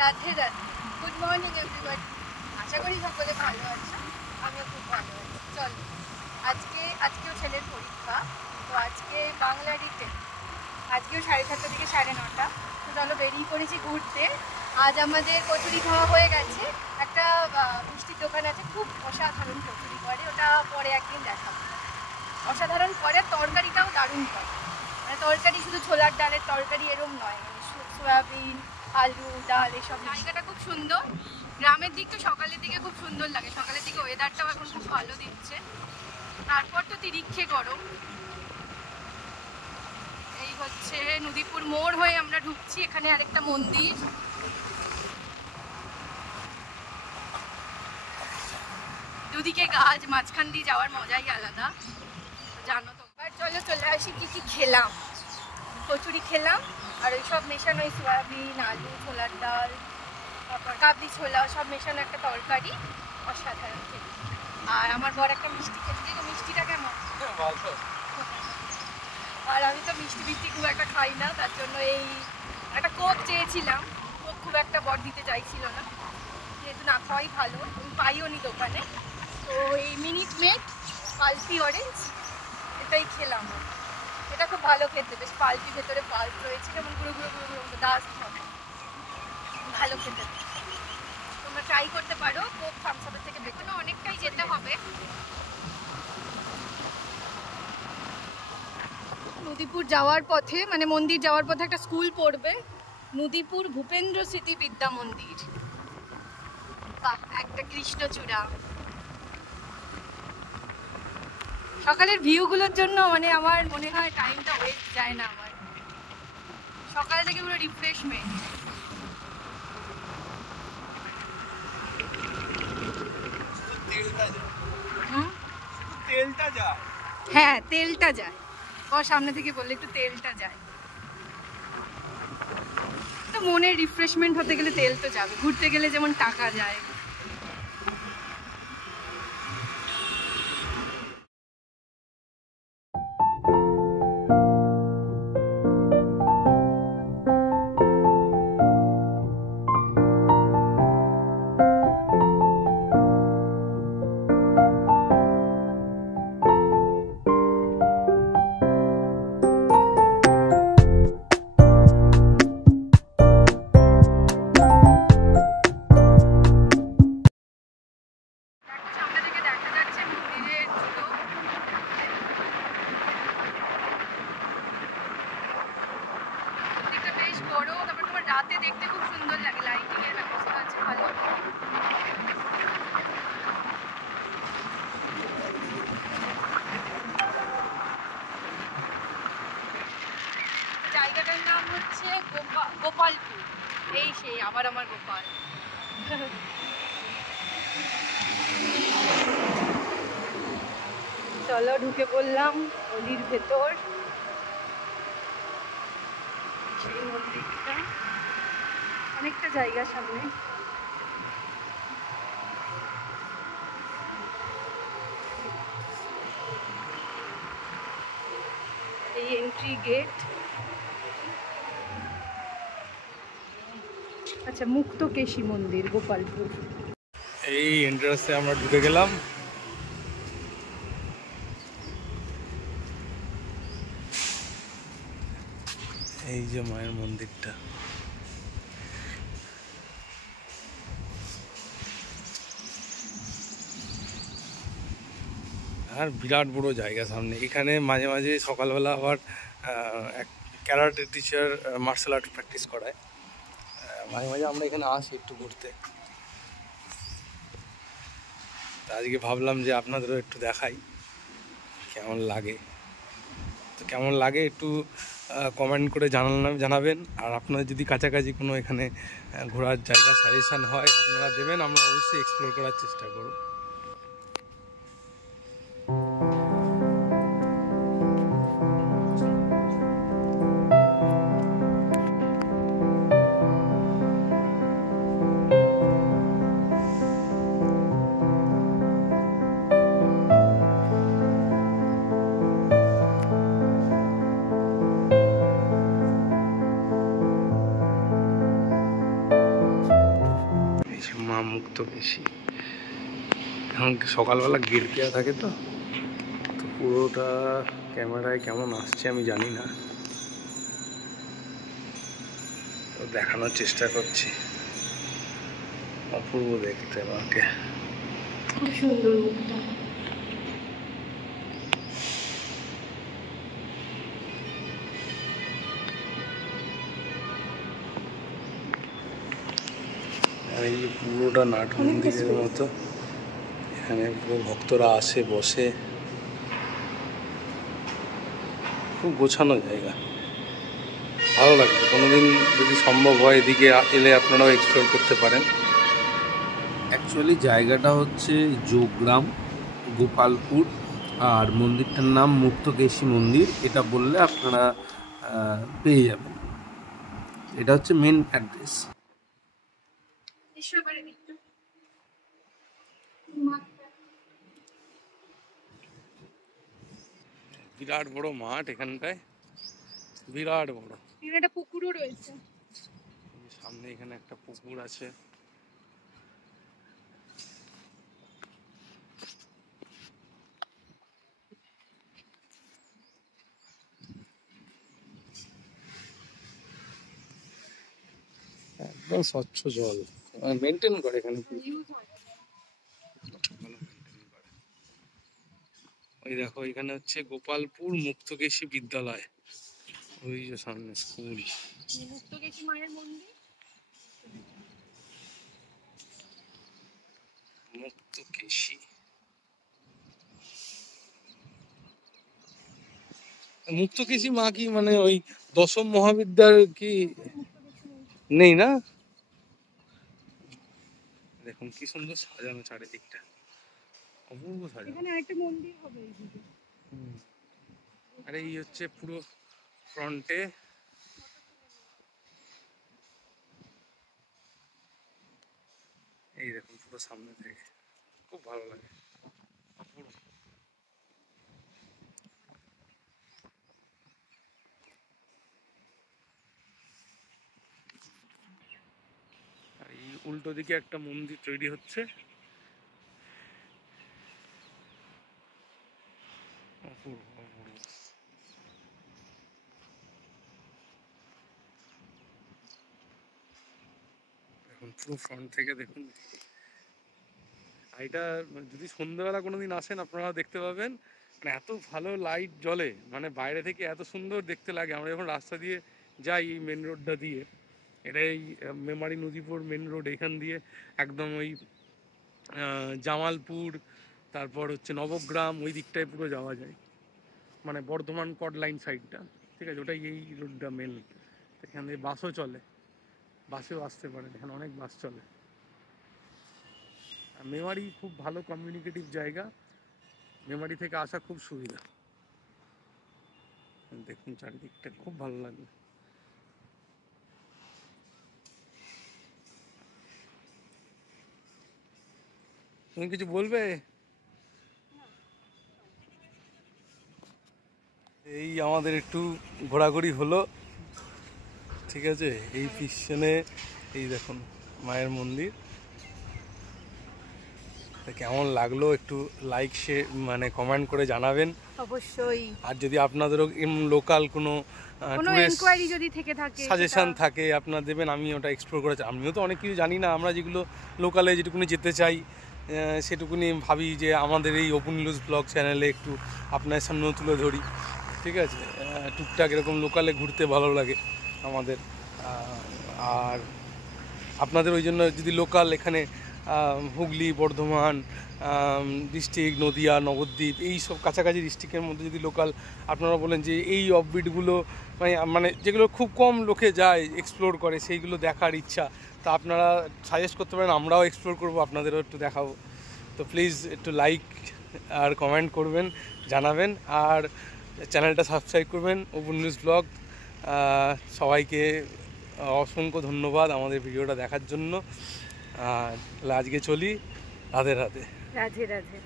Radhe Radhe, good morning everyone. আশা করি সকলে ভালো আছো, আমিও খুব ভালো আছি। চলো, আজকেও ছেলের পরীক্ষা, তো আজকে বাংলা রিটেন, আজকেও 7:30 থেকে 9:30। তো চলো বেরিয়ে পড়েছি ঘুরতে। আজ আমাদের কচুরি খাওয়া হয়ে গেছে, একটা মিষ্টির দোকান আছে, খুব অসাধারণ কচুরি করে, ওটা পরে একদিন দেখাবো। অসাধারণ করে, তরকারিটাও দারুণ করে, মানে তরকারি শুধু ছোলার ডালের তরকারি এরম নয়, মানে সয়াবিন, আলু, ডাল, এসব। জায়গাটা খুব সুন্দর, গ্রামের দিকটা সকালের দিকে খুব সুন্দর লাগে, সকালের দিকে ওয়েদারটাও এখন খুব ভালো দিচ্ছে। তারপর তো তিরিক্ষে গরম। এই হচ্ছে নদীপুর মোড় হয়ে আমরা ঢুকছি, এখানে আরেকটা মন্দির, দুদিকে গাছ, মাঝখান দিয়ে যাওয়ার মজাই আলাদা, জানো তো। এবার চলো চলে আসি কি কি খেলাম। কচুরি খেলাম, আর ওই সব মেশানো, ওই সয়াবিন, আলু, ছোলার ডাল, তারপর কাবলি ছোলা, সব মেশানো একটা তরকারি, অসাধারণ খেতে। আর আমার বর একটা মিষ্টি খেতে, তো মিষ্টিটা কেমন? আর আমি তো মিষ্টি খুব একটা খাই না, তার জন্য এই একটা কোক চেয়েছিলাম, কোক খুব একটা বর দিতে চাইছিল না, যেহেতু না খাওয়াই ভালো, আমি পাইও নি দোকানে। তো এই মিনিট মেড পালপি অরেঞ্জ, এটাই খেলাম। এটা খুব ভালো খেতে, বেশ পাল্পি, ভেতরে পাল্প রয়েছে, যেমন গুঁড়ো গুঁড়ো গুঁড়ো গুঁড়ো দাস হবে, ভালো খেতে। তোমরা ট্রাই করতে পারো, কোক থামসাপের থেকে বেতনও অনেকটাই যেতে হবে। নদীপুর যাওয়ার পথে, মানে মন্দির যাওয়ার পথে একটা স্কুল পড়বে, নদীপুর ভূপেন্দ্র স্মৃতি বিদ্যা মন্দির, একটা কৃষ্ণচূড়া। সকালের ভিউগুলোর জন্য মানে আমার মনে হয় টাইমটা ওয়েস্ট যায় না আমার, সকাল থেকে পুরো রিফ্রেশমেন্ট। হ্যাঁ, তেলটা যায়, সামনে থেকে বললে একটু তেলটা যায়, তো মনের রিফ্রেশমেন্ট হতে গেলে তেল তো যাবে, ঘুরতে গেলে যেমন টাকা যায়। রাতে দেখতে খুব সুন্দর লাগে, লাইটিং এর ব্যবস্থা আছে ভালো। জায়গাটার নাম হচ্ছে গোপালপুর, এই সেই আবার আমার গোপাল। চলো ঢুকে পড়লাম গলির ভেতর, সেই মন্দিরটা, অনেকটা জায়গা সামনে। এই এন্ট্রি গেট, আচ্ছা মুক্তকেশী মন্দির, গোপালপুর। এই এন্ট্রান্সে আমরা ঢুকে গেলাম। এই যে মায়ের মন্দিরটা, আর বিরাট বড় জায়গা সামনে। এখানে মাঝে মাঝে সকালবেলা আবার এক karate teacher martial art practice করায়, মাঝে মাঝে আমরা এখানে আসি একটু ঘুরতে। আজকে ভাবলাম যে আপনাদেরও একটু দেখাই কেমন লাগে। তো কেমন লাগে একটু কমেন্ট করে জানাবেন। আর আপনাদের যদি কাছাকাছি কোনো এখানে ঘোরার জায়গা সাজেশান হয় আপনারা দেবেন, আমরা অবশ্যই এক্সপ্লোর করার চেষ্টা করব। মুক্তকেশী। এখন সকালবেলা গেট দেওয়া থাকে তো পুরোটা ক্যামেরায় কেমন আসছে আমি জানি না, তো দেখানোর চেষ্টা করছি। অপূর্ব দেখতে আমাকে, খুব সুন্দর মুখটা। আর এই যে পুরোটা নাট মন্দিরের মতো, এখানে পুরো ভক্তরা আসে বসে, খুব গোছানো জায়গা, ভালো লাগবে। কোনোদিন যদি সম্ভব হয় এদিকে এলে আপনারাও এক্সপ্লোর করতে পারেন। অ্যাকচুয়ালি জায়গাটা হচ্ছে যোগগ্রাম, গোপালপুর, আর মন্দিরটার নাম মুক্তকেশী মন্দির। এটা বললে আপনারা পেয়ে যাবেন। এটা হচ্ছে মেন অ্যাড্রেস। বিরাট বড় মাঠ এখানটায়, বিরাট বড়। একটা পুকুরও রয়েছে সামনে, এখানে একটা পুকুর আছে। একদম স্বচ্ছ জল, মেনটেন করে এখানে। ওই দেখো এখানে হচ্ছে গোপালপুর মুক্তকেশী বিদ্যালয়, ওই যে সামনে স্কুল। মুক্তকেশী মায়ের মন্দির, মুক্তকেশী, মুক্তকেশী মা কি মানে ওই দশম মহাবিদ্যার কি নেই না? দেখুন কি সুন্দর সাজানো চারিদিকটা, অপূর্ব সাজানো। এখানে আরেকটা মন্দির হবে এইদিকে। আর এই হচ্ছে পুরো ফ্রন্টে, এই দেখুন পুরো সামনে থেকে খুব ভালো লাগে, অপূর্ব। আর এই উল্টো দিকে একটা মন্দির তৈরি হচ্ছে, অপূর্ব অপূর্ব। দেখুন পুরো ফ্রন্ট থেকে দেখুন। এটা যদি সন্ধ্যেবেলা কোনোদিন আসেন আপনারা দেখতে পাবেন, মানে এত ভালো লাইট জ্বলে, মানে বাইরে থেকে এত সুন্দর দেখতে লাগে। আমরা যখন রাস্তা দিয়ে যাই এই মেন রোডটা দিয়ে, এটা এই মেমারি নদীপুর মেন রোড, এখান দিয়ে একদম ওই জামালপুর, তারপর হচ্ছে নবগ্রাম, ওই দিকটায় পুরো যাওয়া যায়, মানে বর্ধমান কট লাইন সাইডটা, ঠিক আছে, ওটাই এই রোডটা মেন। এখান থেকে বাসও চলে, বাসেও আসতে পারেন, এখানে অনেক বাস চলে। মেমারি খুব ভালো কমিউনিকেটিভ জায়গা, মেমারি থেকে আসা খুব সুবিধা। দেখুন চারিদিকটা খুব ভালো লাগবে। তুমি কিছু বলবে? এই আমাদের একটু ঘোরাঘুরি হলো, ঠিক আছে। এই পিছনে এই দেখুন মায়ের মন্দির, কেমন লাগলো একটু লাইক শেয়ার মানে কমেন্ট করে জানাবেন অবশ্যই। আর যদি আপনাদেরও লোকাল কোনো এনকোয়ারি যদি থেকে থাকে, সাজেশন থাকে আপনারা দেবেন, আমি ওটা এক্সপ্লোর করেছি। আমিও তো অনেক কিছু জানি না, আমরা যেগুলো লোকালে যেটুকুনি যেতে চাই সেটুকুনি ভাবি যে আমাদের এই ওপেন নিউজ ব্লগ চ্যানেলে একটু আপনার সামনেও তুলে ধরি, ঠিক আছে। টুকটাক এরকম লোকালে ঘুরতে ভালো লাগে আমাদের। আর আপনাদের ওই জন্য যদি লোকাল এখানে হুগলি, বর্ধমান ডিস্ট্রিক্ট, নদিয়া, নবদ্বীপ, এই সব কাছাকাছি ডিস্ট্রিক্টের মধ্যে যদি লোকাল আপনারা বলেন যে এই অফবিটগুলো মানে যেগুলো খুব কম লোকে যায় এক্সপ্লোর করে, সেইগুলো দেখার ইচ্ছা, তা আপনারা সাজেস্ট করতে পারেন, আমরাও এক্সপ্লোর করবো, আপনাদেরও একটু দেখাবো। তো প্লিজ একটু লাইক আর কমেন্ট করবেন, জানাবেন, আর চ্যানেলটা সাবস্ক্রাইব করবেন ওপেন নিউজ ব্লগ। সবাইকে অসংখ্য ধন্যবাদ আমাদের ভিডিওটা দেখার জন্য। আজকে চলি, রাধে রাধে। রাধে রাধে।